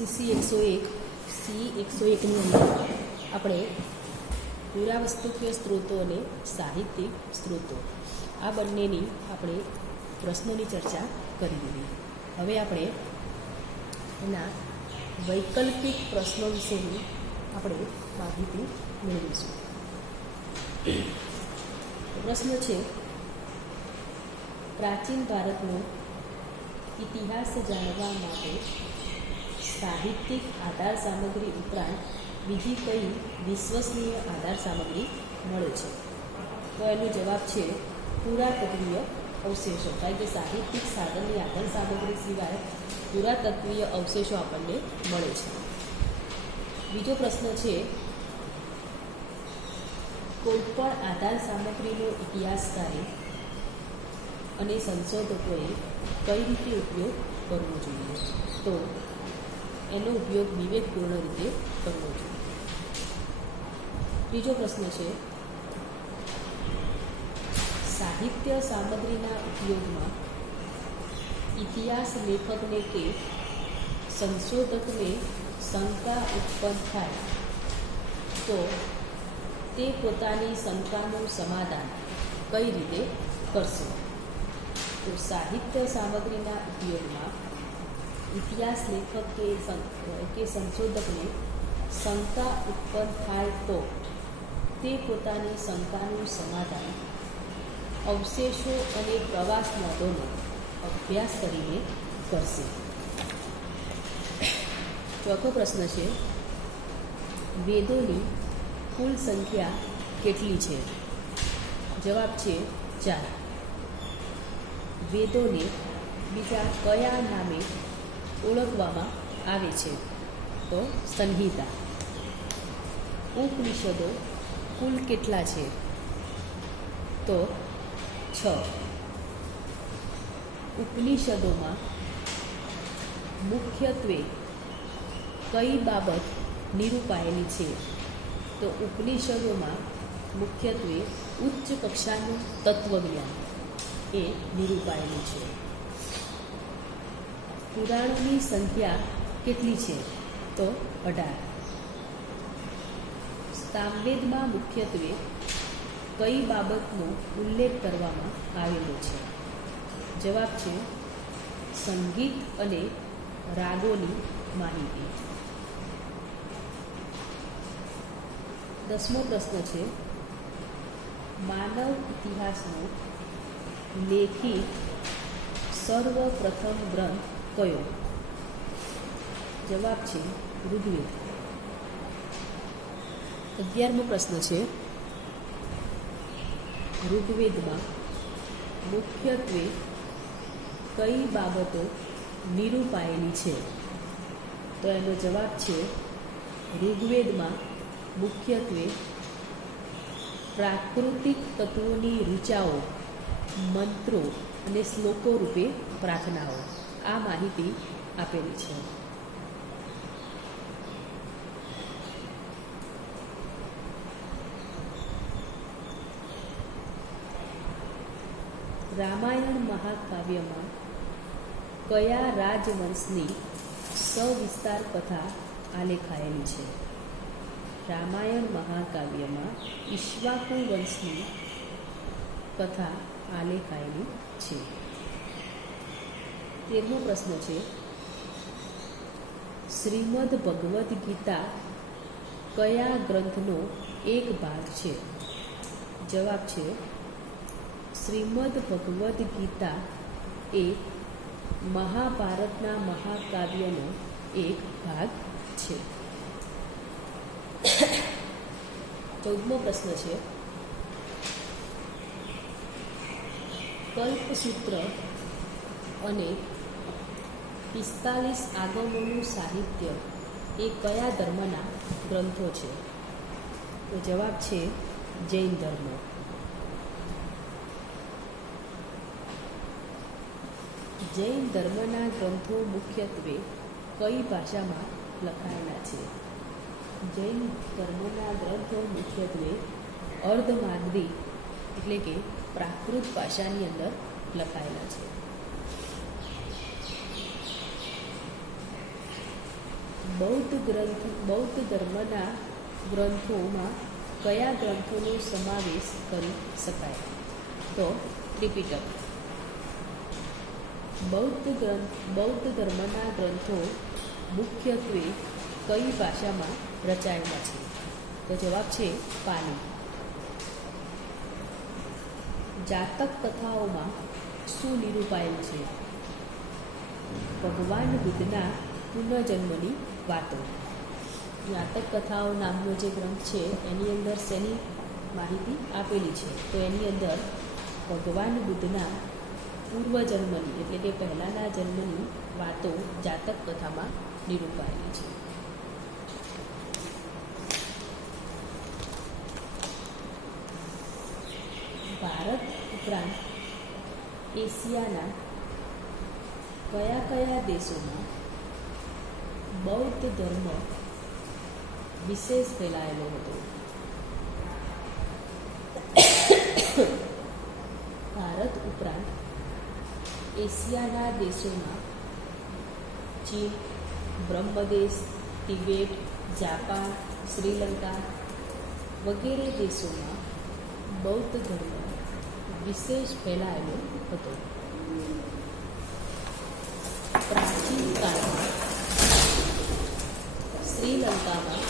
C101ની અંદર આપણે પુરાવસ્તુકીય સ્ત્રોતો અને સાહિત્યિક સ્ત્રોતો આ બંનેની આપણે પ્રશ્નોની ચર્ચા કરી દીધી. હવે આપણે એના વૈકલ્પિક પ્રશ્નો વિશેની આપણે માહિતી મેળવીશું. પ્રશ્ન છે, પ્રાચીન ભારતનો ઇતિહાસ જાણવા માટે સાહિત્યિક આધાર સામગ્રી ઉપરાંત બીજી કઈ વિશ્વસનીય આધાર સામગ્રી મળે છે? તો એનો જવાબ છે પુરાતત્વીય અવશેષો. કારણ કે સાહિત્યિક સાધનની આધાર સામગ્રી સિવાય પુરાતત્વીય અવશેષો આપણને મળે છે. બીજો પ્રશ્ન છે, કોઈપણ આધાર સામગ્રીનો ઇતિહાસકારે અને સંશોધકોએ કઈ રીતે ઉપયોગ કરવો જોઈએ? તો એનો ઉપયોગ વિવેકપૂર્ણ રીતે કરવો જોઈએ. ત્રીજો પ્રશ્ન છે, સાહિત્ય સામગ્રીના ઉપયોગમાં ઇતિહાસ લેખકને કે સંશોધકને શંકા ઉત્પન્ન થાય તો તે પોતાની શંકાનું સમાધાન કઈ રીતે કરશે? તો સાહિત્ય સામગ્રીના ઉપયોગમાં ઇતિહાસ લેખક કે સંશોધકને શંકા ઉત્પન્ન થાય તો તે પોતાની શંકાનું સમાધાન અવશેષો અને પ્રવાસ નોંધોનો અભ્યાસ કરીને કરશે. ચોથો પ્રશ્ન છે, વેદોની કુલ સંખ્યા કેટલી છે? જવાબ છે 4. વેદોને બીજા કયા નામે ઓળખવામાં આવે છે? તો સંહિતા. ઉપનિષદો કુલ કેટલા છે? તો 6. ઉપનિષદોમાં મુખ્યત્વે કઈ બાબત નિરૂપાયેલી છે? તો ઉપનિષદોમાં મુખ્યત્વે ઉચ્ચ કક્ષાનું તત્વજ્ઞાન એ નિરૂપાયેલું છે. પુરાણોની સંખ્યા કેટલી છે? તો 18. સામવેદમાં મુખ્યત્વે કઈ બાબતનો ઉલ્લેખ કરવામાં આવેલો છે? જવાબ છે સંગીત અને રાગોની માહિતી. 10મો પ્રશ્ન છે, માનવ ઇતિહાસનો લેખિત સર્વપ્રથમ ગ્રંથ કયો? જવાબ છે ઋગ્વેદ. 11મો પ્રશ્ન છે, ઋગ્વેદમાં મુખ્યત્વે કઈ બાબતો નિરૂપાયેલી છે? તો એનો જવાબ છે ઋગ્વેદમાં મુખ્યત્વે પ્રાકૃતિક તત્વોની ઋચાઓ, મંત્રો અને શ્લોકો રૂપે પ્રાર્થનાઓ આ માહિતી આપેલી છે. રામાયણ મહાકાવ્યમાં કયા રાજવંશની સવિસ્તાર કથા આલેખાયેલી છે? રામાયણ મહાકાવ્યમાં ઈક્ષ્વાકુ વંશની કથા આલેખાયેલી છે. 13મો પ્રશ્ન છે, શ્રીમદ ભગવદ્ ગીતા કયા ગ્રંથનો એક ભાગ છે? જવાબ છે શ્રીમદ ભગવદ્ ગીતા એ મહાભારતના મહાકાવ્યનો એક ભાગ છે. 14મો પ્રશ્ન છે, કલ્પસૂત્ર અને 45 આગમોનું સાહિત્ય એ કયા ધર્મના ગ્રંથો છે? તો જવાબ છે જૈન ધર્મ. જૈન ધર્મના ગ્રંથો મુખ્યત્વે કઈ ભાષામાં લખાયેલા છે? જૈન ધર્મના ગ્રંથો મુખ્યત્વે અર્ધમાગધી એટલે કે પ્રાકૃત ભાષાની અંદર લખાયેલા છે. બૌદ્ધ ધર્મના ગ્રંથોમાં કયા ગ્રંથોનો સમાવેશ કરી શકાય? તો ત્રિપિટક. બૌદ્ધ ધર્મના ગ્રંથો મુખ્યત્વે કઈ ભાષામાં રચાયેલા છે? તો જવાબ છે પાલી. જાતક કથાઓમાં શું નિરૂપાયેલ છે? ભગવાન બુદ્ધના પુનર્જન્મની વાતો. જાતક કથાઓ નામનો જે ગ્રંથ છે એની અંદર શેની માહિતી આપેલી છે? તો એની અંદર ભગવાન બુદ્ધના પૂર્વજન્મની એટલે કે પહેલાંના જન્મની વાતો જાતક કથામાં નિરૂપાયેલી છે. ભારત ઉપરાંત એશિયાના કયા કયા દેશોમાં બૌદ્ધ ધર્મ વિશેષ ફેલાયેલો હતો? ભારત ઉપરાંત એશિયાના દેશોમાં ચીન, બ્રહ્મદેશ, તિબેટ, જાપાન, શ્રીલંકા વગેરે દેશોમાં બૌદ્ધ ધર્મ વિશેષ ફેલાયેલો હતો. પ્રાચીન કાળમાં શ્રીલંકામાં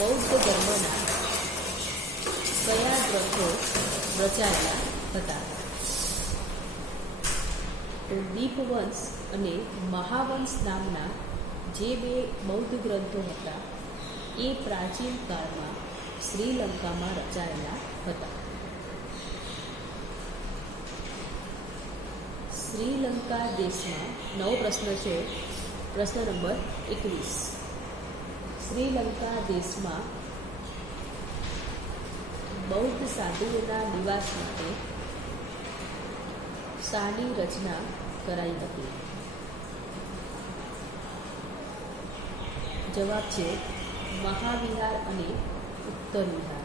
બૌદ્ધ ધર્મના કયા ગ્રંથો રચાયેલા હતા? તો દીપવંશ અને મહાવંશ નામના જે બે બૌદ્ધ ગ્રંથો હતા એ પ્રાચીન કાળમાં શ્રીલંકામાં રચાયેલા હતા. શ્રીલંકા દેશમાં નવો પ્રશ્ન છે. પ્રશ્ન નંબર 21. શ્રીલંકા દેશમાં બૌદ્ધ સાધુઓના નિવાસ માટે શાની રચના કરાઈ હતી? જવાબ છે મહાવિહાર અને ઉત્તર વિહાર.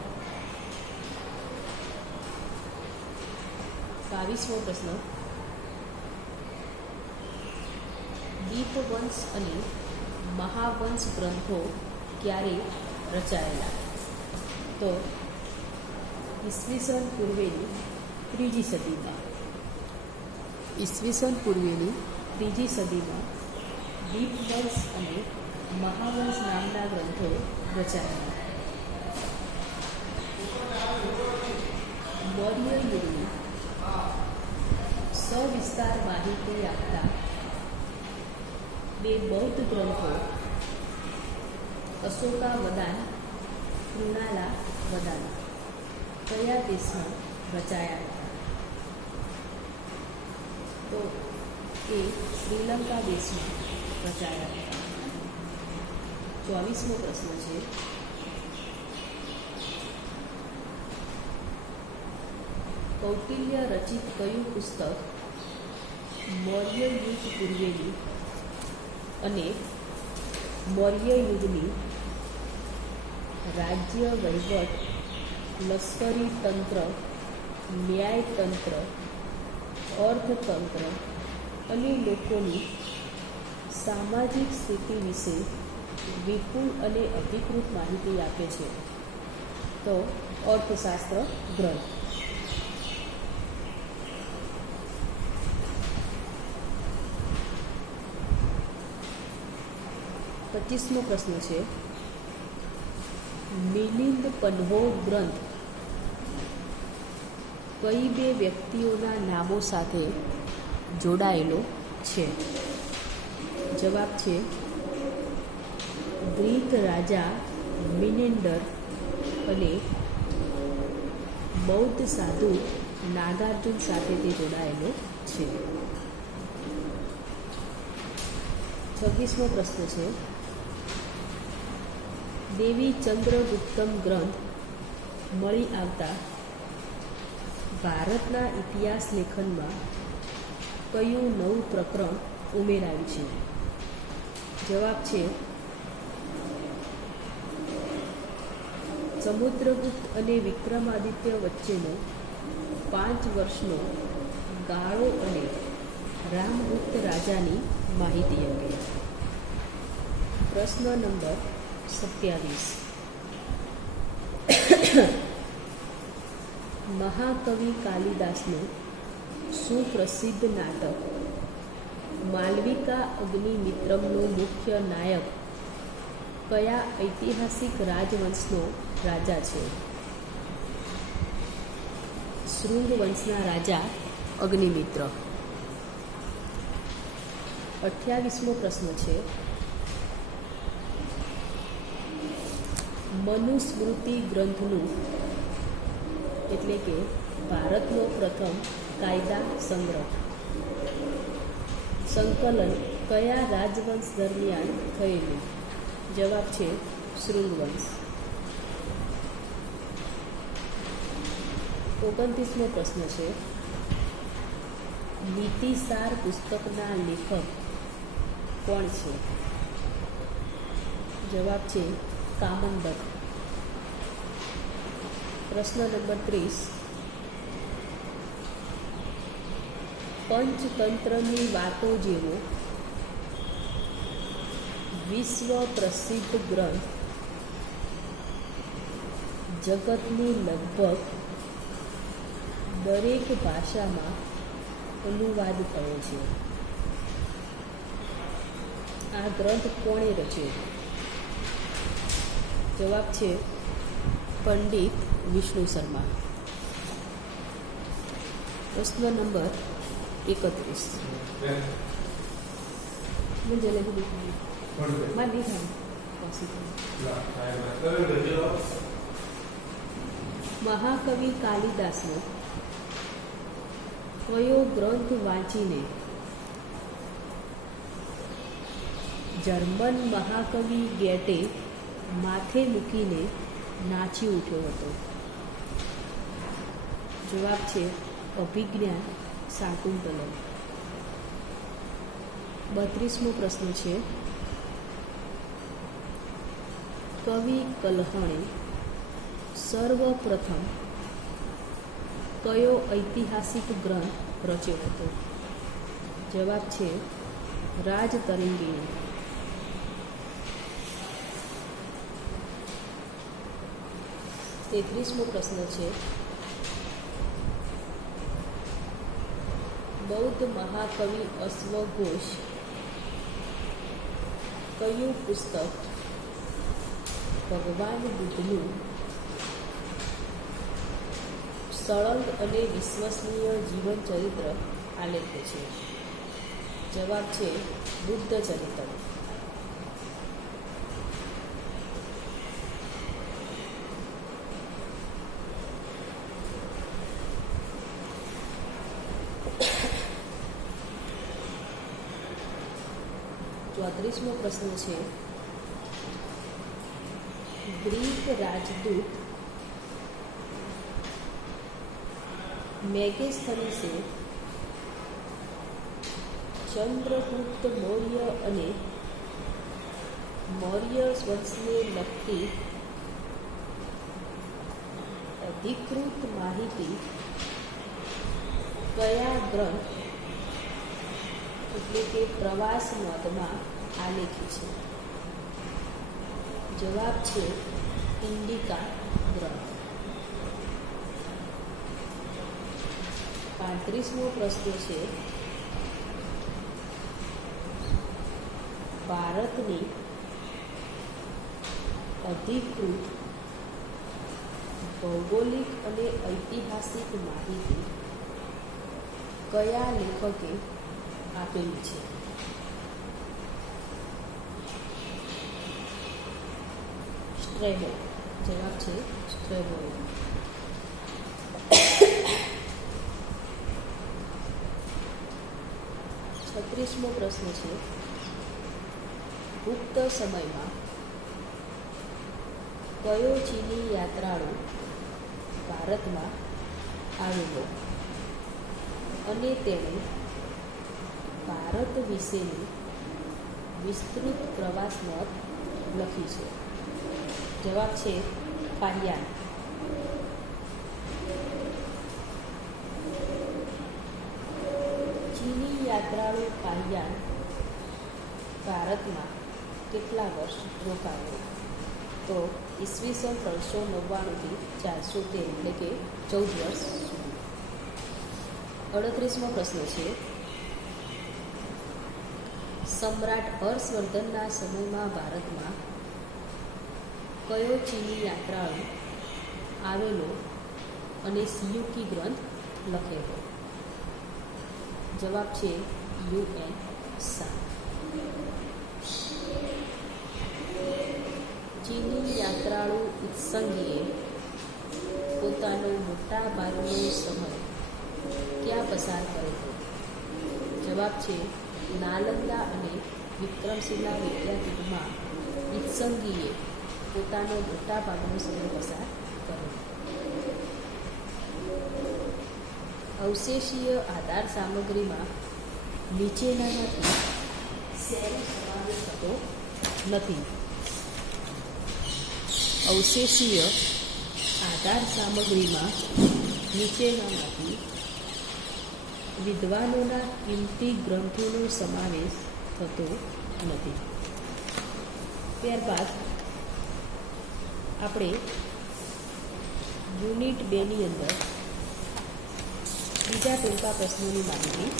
22મો પ્રશ્ન. દીપવંશ અને મહાવંશ ગ્રંથો ક્યારે રચાયેલા? તો ઈસવીસન પૂર્વેની 3જી સદીમાં. ઈસવીસન પૂર્વેની 3જી સદીમાં દીપવંશ અને મહાવંશ નામના ગ્રંથો રચાયેલા. મૌર્ય યુગની સવિસ્તાર માહિતી આપતા બે બૌદ્ધ ગ્રંથો અશોકાવદાન, કૃણાલા વદાન કયા દેશમાં રચાયા હતા? તો એ શ્રીલંકા દેશમાં રચાયા હતા. 24મો પ્રશ્ન છે. કૌટિલ્ય રચિત કયું પુસ્તક મૌર્ય યુગ પૂર્વેની અને મૌર્ય યુગની રાજ્ય વહીવટ, લશ્કરી તંત્ર, ન્યાયતંત્ર, અર્થતંત્ર અને લોકોની સામાજિક સ્થિતિ વિશે વિપુલ અને અધિકૃત માહિતી આપે છે? તો અર્થશાસ્ત્ર ગ્રંથ. 25મો પ્રશ્ન છે. મિલિંદ પન્હો ગ્રંથ કઈ બે વ્યક્તિઓના નામો સાથે જોડાયેલો છે? જવાબ છે ગ્રીક રાજા મિનેન્ડર અને બૌદ્ધ સાધુ નાગાર્જુન સાથે તે જોડાયેલો છે. 26મો પ્રશ્ન છે. દેવી ચંદ્રગુપ્તમ ગ્રંથ મળી આવતા ભારતના ઇતિહાસ લેખનમાં કયું નવું પ્રકરણ ઉમેરાયું છે? જવાબ છે સમુદ્રગુપ્ત અને વિક્રમાદિત્ય વચ્ચેનો 5 વર્ષનો ગાળો અને રામગુપ્ત રાજાની માહિતી અંગે. પ્રશ્ન નંબર 27. મહાકવિ કાલિદાસનું સુપ્રસિદ્ધ નાટક માલવિકા અગ્નિમિત્રમનો મુખ્ય નાયક કયા ઐતિહાસિક રાજવંશનો રાજા છે? શૃંગવંશના રાજા અગ્નિમિત્ર. 28મો પ્રશ્ન છે, મનુસ્મૃતિ ગ્રંથનું એટલે કે ભારતનો પ્રથમ કાયદા સંગ્રહ સંકલન કયા રાજવંશ દરમિયાન થયેલું? જવાબ છે શૃંગવંશ. 29મો પ્રશ્ન છે, નીતિસાર પુસ્તકના લેખક કોણ છે? જવાબ છે કામનદત્ત. પ્રશ્ન નંબર 30, પંચતંત્રની વાતો જેવો વિશ્વ પ્રસિદ્ધ ગ્રંથ જગતની લગભગ દરેક ભાષામાં અનુવાદ થયો છે. આ ગ્રંથ કોણે રચ્યો? જવાબ છે પંડિત વિષ્ણુ શર્મા. પ્રશ્ન નંબર 31, મહાકવિ કાલિદાસનો કયો ગ્રંથ વાંચીને જર્મન મહાકવિ ગેટે માથે મૂકીને નાચી ઉઠ્યો હતો? જવાબ છે અભિજ્ઞાન શાકુંતલમ. 32મો પ્રશ્ન છે, કવિ કલ્હણે સર્વપ્રથમ કયો ઐતિહાસિક ગ્રંથ રચ્યો હતો? જવાબ છે રાજતરંગિણી. 33મો પ્રશ્ન છે, બૌદ્ધ મહાકવિ અશ્વઘોષ કયું પુસ્તક ભગવાન બુદ્ધનું સળંગ અને વિશ્વસનીય જીવન ચરિત્ર આલેખ્ય છે? જવાબ છે બુદ્ધ ચરિત્ર. 34મો પ્રશ્ન છે, ગ્રીક રાજદૂત મેગેસ્થનીસે ચંદ્રગુપ્ત મૌર્ય અને મૌર્ય વંશને લગતી અધિકૃત માહિતી કયા ગ્રંથ એટલે કે પ્રવાસ નોંધમાં આલેખી છે? જવાબ છે ઇન્ડિકા ગ્રંથ. 35મો પ્રશ્ન છે, ભારતની અધિકૃત ભૌગોલિક અને ઐતિહાસિક માહિતી કયા લેખકે આપેલી છે? સ્ટ્રેબો. જવાબ છે સ્ટ્રેબો. 36મો પ્રશ્ન છે, ગુપ્ત સમયમાં કયો ચીની યાત્રાળુ ભારતમાં આવેલો અને તેણે ભારત વિશેની વિસ્તૃત પ્રવાસ નોંધ લખી છે? જવાબ છે ફાહિયાન. ચીની યાત્રાળુ ફાહિયાન ભારતમાં કેટલા વર્ષ રોકાયો? તો ઈસવીસન 399થી 413 એટલે કે 14 વર્ષ સુધી. 38મો પ્રશ્ન છે, સમ્રાટ હર્ષવર્ધનના સમયમાં ભારતમાં કયો ચીની યાત્રાળુ આવેલો અને સિયુકી ગ્રંથ લખેલો? જવાબ છે યુએન શાહ. ચીની યાત્રાળુ ઉત્સંગીએ પોતાનો મોટા ભાગનો સમય ક્યાં પસાર કરેલો? જવાબ છે નાલંદા અને વિક્રમશિલા વિદ્યાપીઠમાં ઉત્સંગીએ પોતાનો મોટા ભાગનો સમય પસાર કર્યો. અવશેષીય આધાર સામગ્રીમાં નીચેનામાંથી શેનો સમાવેશ થતો નથી? અવશેષીય આધાર સામગ્રીમાં નીચેનામાંથી વિદ્વાનોના કિંમતી ગ્રંથોનો સમાવેશ થતો નથી. ત્યારબાદ આપણે યુનિટ 2ની અંદર બીજા ટૂંકા પ્રશ્નોની માહિતી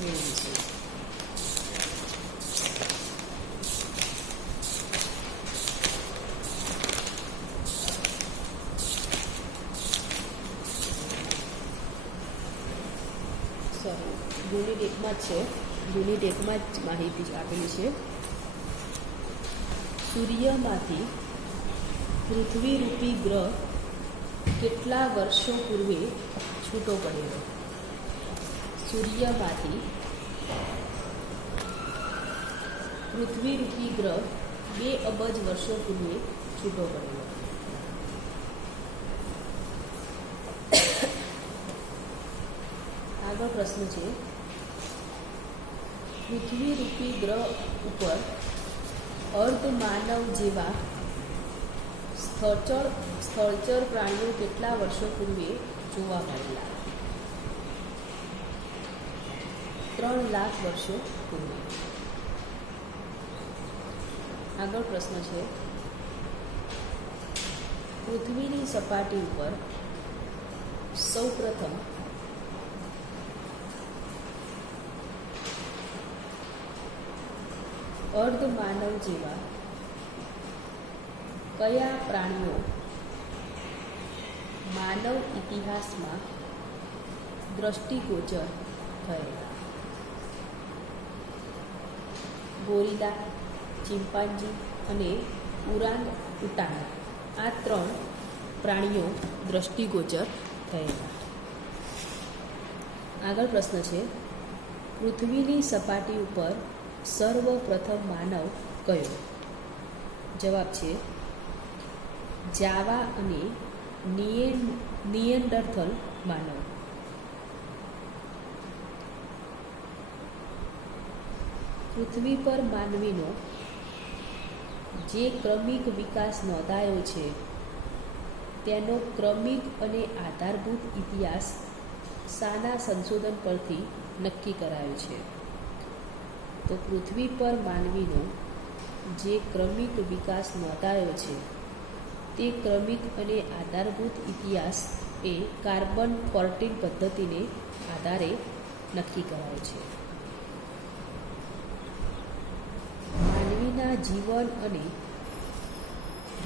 મેળવીશું. યુનિટ 1માં જ છે, યુનિટ 1માં જ માહિતી આપેલી છે. સૂર્યમાંથી પૃથ્વીરૂપી ગ્રહ કેટલા વર્ષો પૂર્વે છૂટો પડેલો? સૂર્યમાંથી પૃથ્વીરૂપી ગ્રહ 2 અબજ વર્ષો પૂર્વે છૂટો પડેલો. આગળ પ્રશ્ન છે, પૃથ્વીરૂપી ગ્રહ ઉપર અર્ધમાનવ જેવા સ્થળચર પ્રાણીઓ કેટલા વર્ષો પૂર્વે જોવા મળેલા? 3 લાખ વર્ષો પૂર્વે. આગળ પ્રશ્ન છે, પૃથ્વીની સપાટી ઉપર સૌપ્રથમ અર્ધમાનવ જેવા કયા પ્રાણીઓ માનવ ઇતિહાસમાં દ્રષ્ટિગોચર થયેલા? ગોરિલા, ચિમ્પાન્જી અને ઉરાંગ ઉટાંગ, આ 3 પ્રાણીઓ દ્રષ્ટિગોચર થયેલા. આગળ પ્રશ્ન છે, પૃથ્વીની સપાટી ઉપર સર્વપ્રથમ માનવ કયો? જવાબ છે જાવા અને નિએન્ડરથલ માનવ. પૃથ્વી પર માનવીનો જે ક્રમિક વિકાસ નોંધાયો છે તેનો ક્રમિક અને આધારભૂત ઇતિહાસ શાના સંશોધન પરથી નક્કી કરાયો છે? તો પૃથ્વી પર માનવીનો જે ક્રમિક વિકાસ નોંધાયો છે તે ક્રમિક અને આધારભૂત ઇતિહાસ એ કાર્બન 14 પદ્ધતિને આધારે નક્કી કરાયો છે. માનવીના જીવન અને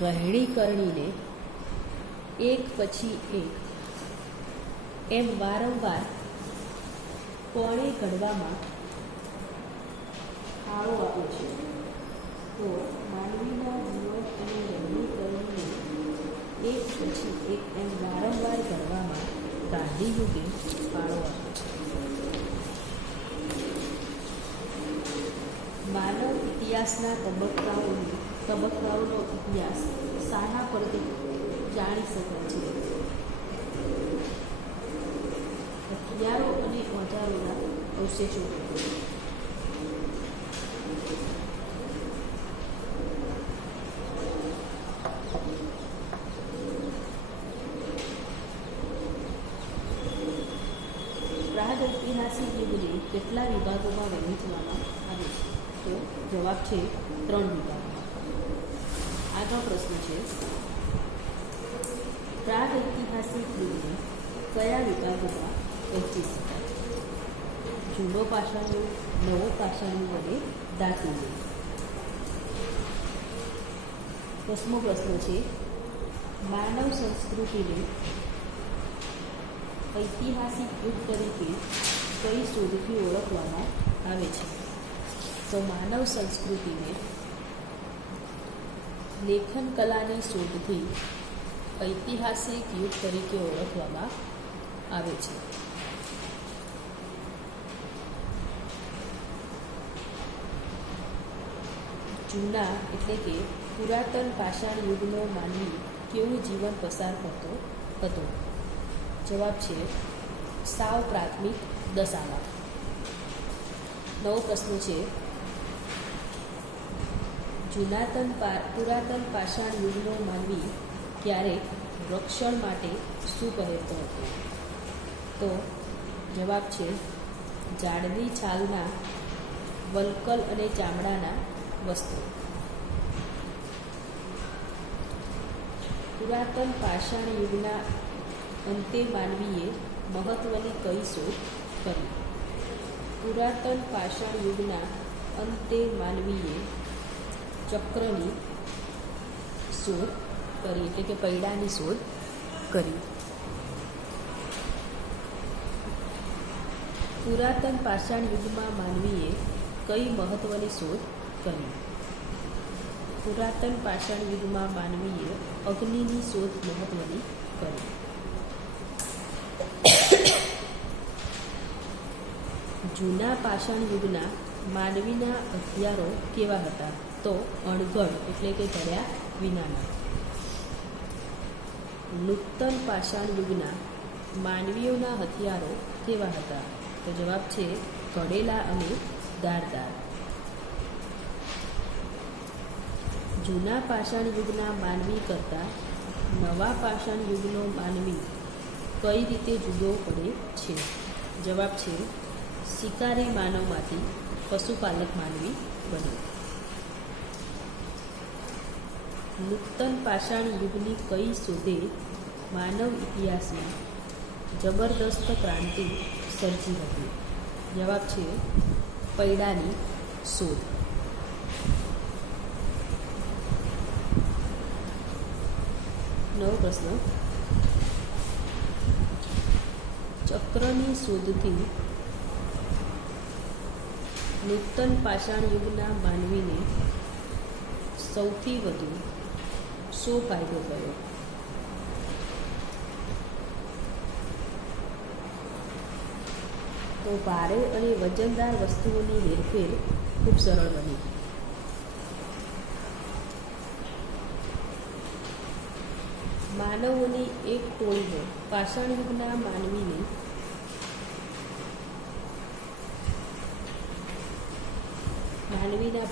રહેણીકરણીને એક પછી એક એમ વારંવાર કોણે ઘડવામાં ફાળો આપ્યો છે? તો માનવીના જીવન અને રહેણીકરણીને એક પછી એક એમ વારંવાર ઘડવામાં ગાંધી યુગે ફાળો આપ્યો છે. માનવ ઇતિહાસના તબક્કાઓનો ઇતિહાસ શાના પરથી જાણી શકાય છે? હથિયારો અને ઓજારોના અવશેષો. પ્રાગૈતિહાસિક યુગને કેટલા વિભાગોમાં વહેંચવામાં આવે છે? તો જવાબ છે 3 વિભાગમાં. આગળ પ્રશ્ન છે, પ્રાગૈતિહાસિક યુગને કયા વિભાગોમાં વહેંચી શકાય? જૂનો પાષાણ યુગ, નવો પાષાણ યુગ અને ધાતુ યુગ. 10મો પ્રશ્ન છે, માનવ સંસ્કૃતિને ઐતિહાસિક યુગ તરીકે કઈ શોધથી ઓળખવામાં આવે છે? તો માનવ સંસ્કૃતિને લેખન કલાની શોધથી ઐતિહાસિક યુગ તરીકે ઓળખવામાં આવે છે. જૂના એટલે કે પુરાતન પાષાણ યુગનો માનવી કેવું જીવન પસાર કરતો હતો? જવાબ છે સાવ પ્રાથમિક દશામાં. 9 પ્રશ્ન છે, પુરાતન પાષાણ યુગનો માનવી ક્યારેક રક્ષણ માટે શું પહેરતો હતો? તો જવાબ છે ઝાડની છાલના વલ્કલ અને ચામડાના વસ્ત્રો. પુરાતન પાષાણ યુગના અંતે માનવીએ મહત્વની કઈ શોધ કરી? પુરાતન પાષાણ યુગના અંતે માનવીએ ચક્રની શોધ કરી, એટલે કે પૈડાની શોધ કરી. પુરાતન પાષાણ યુગમાં માનવીએ કઈ મહત્વની શોધ કરી? પુરાતન પાષાણ યુગમાં માનવીએ અગ્નિની શોધ મહત્વની કરી. જૂના પાષાણ યુગના માનવીના હથિયારો કેવા હતા? તો અણઘડ એટલે કે ધર્યા વિનાના. નૂતન પાષાણ યુગના માનવીઓના હથિયારો કેવા હતા? તો જવાબ છે ઘડેલા અને ધારદાર. જૂના પાષાણ યુગના માનવી કરતાં નવા પાષાણ યુગનો માનવી કઈ રીતે જુદો પડે છે? જવાબ છે શિકારી માનવમાંથી પશુપાલક માનવી બન્યો. નૂતન પાષાણ યુગની કઈ શોધે માનવ ઇતિહાસમાં જબરદસ્ત ક્રાંતિ સર્જી હતી? જવાબ છે પૈડાની શોધ. નવો પ્રશ્ન, ચક્રની શોધથી નૂતન પાષાણ યુગના માનવીને સૌથી વધુ શો ફાયદો થયો? તો ભારે અને વજનદાર વસ્તુઓની હેરફેર ખૂબ સરળ બની. માનવોની એક ટોળીને પાષાણ યુગના માનવીના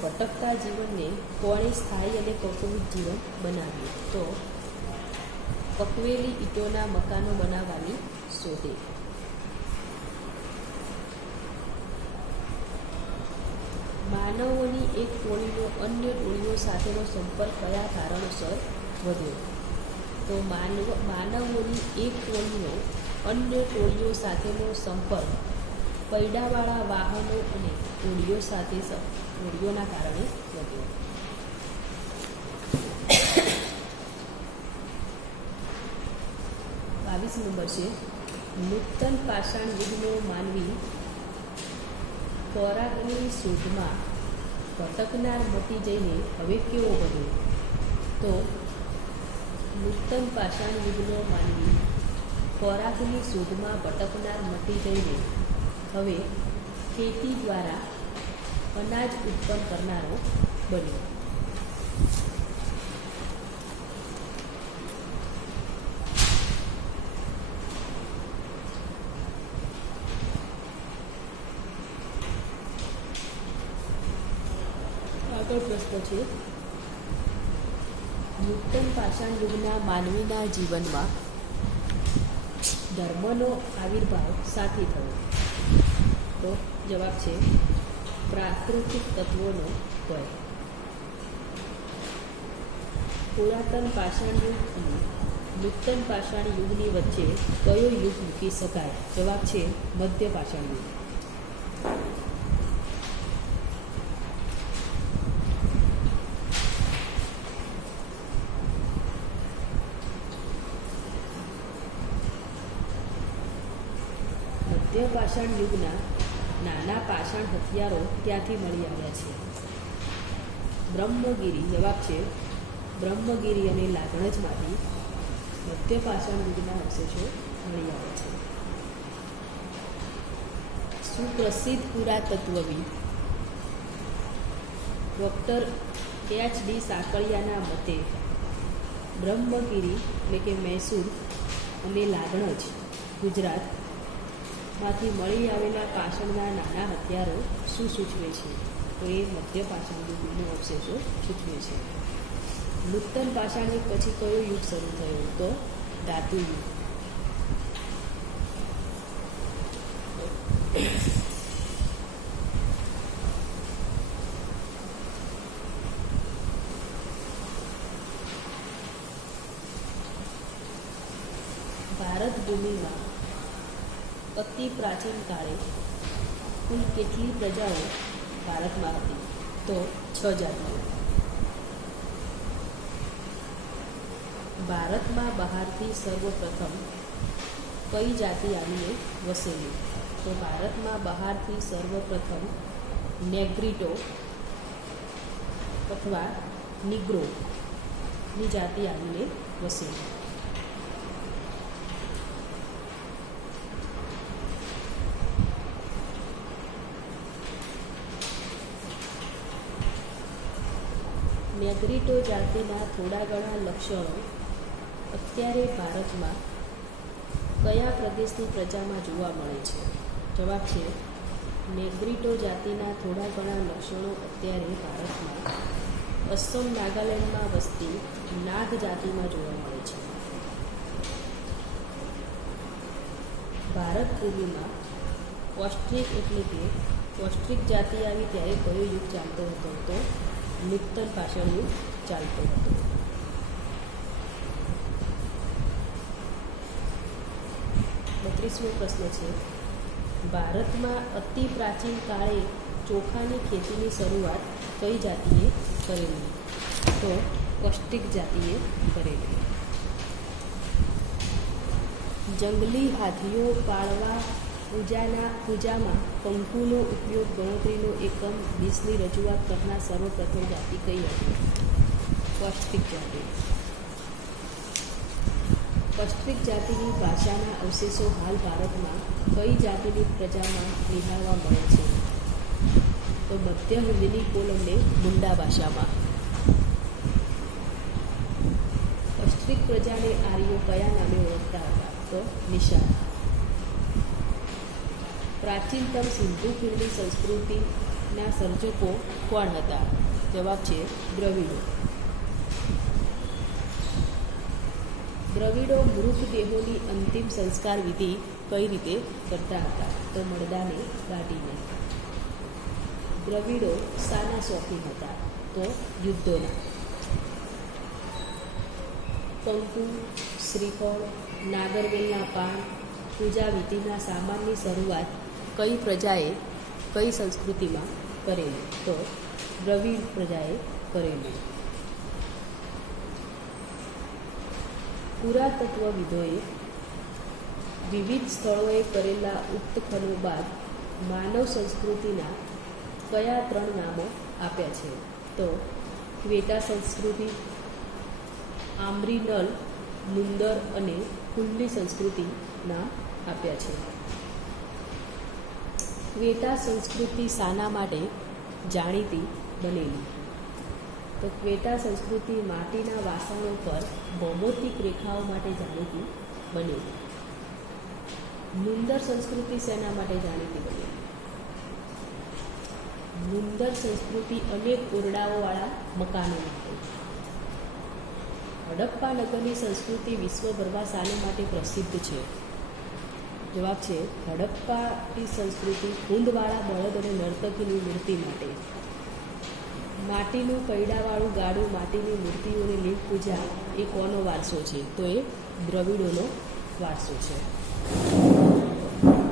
ભટકતા જીવનને કોણે સ્થાયી અને કૌટુંબિક જીવન બનાવ્યું? તો પકવેલી ઈંટોના મકાનો બનાવવાની શોધે. માનવોની એક ટોળીનો અન્ય ટોળીઓ સાથેનો સંપર્ક કયા કારણોસર વધ્યો? તો માનવોની એક ટોળીનો અન્ય ટોળીઓ સાથેનો સંપર્ક પૈડાવાળા વાહનો અને ટોળીઓના કારણે વધ્યો. 22 નંબર છે, નૂતન પાષાણ યુગનો માનવી ખોરાકની શોધમાં ભટકનાર મટી જઈને હવે કેવો બન્યો? તો નૂતન પાષાણ યુગનો માનવી ખોરાકની શોધમાં ભટકનાર મટી જઈને હવે ખેતી દ્વારા અનાજ ઉત્પન્ન કરનારો બન્યો. આગળ પ્રશ્ન છે, નૂતન પાષાણ યુગના માનવીના જીવનમાં ધર્મનો આવિર્ભાવ સાથી થયો? તો જવાબ છે પ્રાકૃતિક તત્વોનો ભય. પુરાતન પાષાણ યુગ અને નૂતન પાષાણ યુગની વચ્ચે કયો યુગ મૂકી શકાય? જવાબ છે મધ્ય પાષાણ યુગ. મધ્ય પાષાણ યુગના નાના પાષાણ હથિયારો ક્યાંથી મળી આવ્યા છે? બ્રહ્મગીરી. જવાબ છે બ્રહ્મગીરી અને લાગણજમાંથી મધ્ય પાષાણ યુગના અવશેષો મળી આવે છે. સુપ્રસિદ્ધ પુરાતત્વવિદ ડૉક્ટર H.D. સાકળિયાના મતે બ્રહ્મગીરી એટલે કે મૈસૂર અને લાગણજ ગુજરાતમાંથી મળી આવેલા પાષાણના નાના હથિયારો શું સૂચવે છે? તો એ મધ્ય પાષાણ યુગનો અવશેષો સૂચવે છે. નૂતન પાષાણ યુગ પછી કયો યુગ શરૂ થયો? તો ધાતુ યુગ. ભારત ભૂમિમાં અતિ પ્રાચીન કાળે કુલ કેટલી પ્રજાઓ ભારતમાં હતી? તો 6 જાતિઓ. ભારતમાં બહારથી સર્વપ્રથમ કઈ જાતિ આવીને વસેલી? તો ભારતમાં બહારથી સર્વપ્રથમ નેગ્રીટો અથવા નિગ્રોની જાતિ આવીને વસેલી. નેગ્રીટો જાતિના થોડા ઘણા લક્ષણો અત્યારે ભારતમાં કયા પ્રદેશની પ્રજામાં જોવા મળે છે? જવાબ છે નેગ્રીટો જાતિના થોડા ઘણા લક્ષણો અત્યારે ભારતમાં અસમ નાગાલેન્ડમાં વસતી નાગ જાતિમાં જોવા મળે છે. ભારત ભૂમિમાં ઓસ્ટ્રિક એટલે કે ઓસ્ટ્રિક જાતિ આવી ત્યારે કયો યુગ ચાલતો હતો? તો નૂતન પાષાણ યુગ ચાલતો હતો. બત્રીસમો પ્રશ્ન છે, ભારતમાં અતિ પ્રાચીન કાળે ચોખાની ખેતીની શરૂઆત કઈ જાતિએ કરેલી? તો કષ્ટિક જાતિએ કરેલી. જંગલી હાથીઓ પાળવા પૂજામાં કંકુનો ઉપયોગ ગણતરીનો એકમ 20ની રજૂઆત કરનાર સર્વપ્રથમ જાતિ કઈ હતી? કષ્ટિક જાતિ. કષ્ટિક જાતિની ભાષાના અવશેષો હાલ ભારતમાં કઈ જાતિની પ્રજામાં નિહાળવા મળે છે? તો મધ્ય હિન્દની કોલમને મુંડા ભાષામાં. કષ્ટિક પ્રજાને આર્યો કયા નામે ઓળખતા હતા? તો નિષાદ. પ્રાચીનતમ સિંધુ ખીણની સંસ્કૃતિના સર્જકો કોણ હતા? જવાબ છે દ્રવિડો. દ્રવિડો મૃતદેહોની અંતિમ સંસ્કાર વિધિ કઈ રીતે કરતા હતા? તો મડદાને દાટીને. દ્રવિડો શાના શોખીન હતા? તો યુદ્ધોના. કંકુ, શ્રીફળ, નાગરવેલના પાન પૂજા વિધિના સામાનની શરૂઆત કઈ પ્રજાએ કઈ સંસ્કૃતિમાં કરેલી? તો દ્રવિડ પ્રજાએ કરેલી. પુરાતત્વવિદોએ વિવિધ સ્થળોએ કરેલા ઉત્ખનનો બાદ માનવ સંસ્કૃતિના કયા 3 નામો આપ્યા છે? તો ક્વેટા સંસ્કૃતિ, આમ્રીનલ, મુંદર અને કુલ્લી સંસ્કૃતિના આપ્યા છે. ક્વેટા સંસ્કૃતિ શાના માટે જાણીતી બનેલી? તો ક્વેટા સંસ્કૃતિ માટીના વાસણો પર ભૌમિતિક રેખાઓ માટે જાણીતી બનેલી. મુંદર સંસ્કૃતિ શેના માટે જાણીતી બનેલી? મુંદર સંસ્કૃતિ અનેક ઓરડાઓવાળા મકાનો માટે. હડપ્પા નગરની સંસ્કૃતિ વિશ્વભરમાં શાના માટે પ્રસિદ્ધ છે? જવાબ છે હડપ્પાની સંસ્કૃતિ ખૂંદવાળા બળદ અને નર્તકીની મૂર્તિ માટે. માટીનું પૈડાવાળું ગાડું માટીની મૂર્તિઓની લિંગ પૂજા એ કોનો વારસો છે? તો એ દ્રવિડોનો વારસો છે.